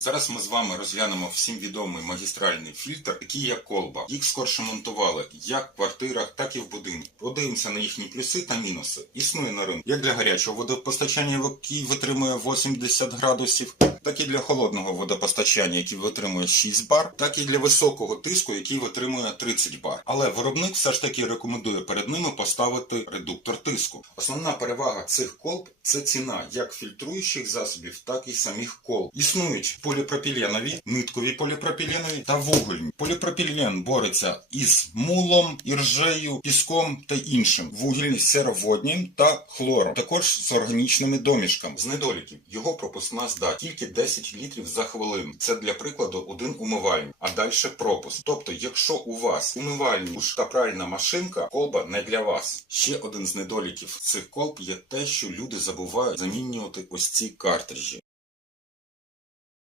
Зараз ми з вами розглянемо всім відомий магістральний фільтр, такий як колба. Їх скорше монтували як в квартирах, так і в будинку. Подивимося на їхні плюси та мінуси. Існує на ринку як для гарячого водопостачання, який витримує 80 градусів, так і для холодного водопостачання, який витримує 6 бар, так і для високого тиску, який витримує 30 бар. Але виробник все ж таки рекомендує перед ними поставити редуктор тиску. Основна перевага цих колб це ціна як фільтруючих засобів, так і самих колб. Існують поліпропіленові, ниткові поліпропіленові та вугільні. Поліпропілен бореться із мулом, іржею, піском та іншим. Вугільний з сероводнім та хлором. Також з органічними домішками. З недоліків його пропускна здатність тільки 10 літрів за хвилину. Це для прикладу один умивальник, а далі пропуск. Тобто, якщо у вас умивальник та пральна машинка, колба не для вас. Ще один з недоліків цих колб є те, що люди забувають замінювати ось ці картриджі.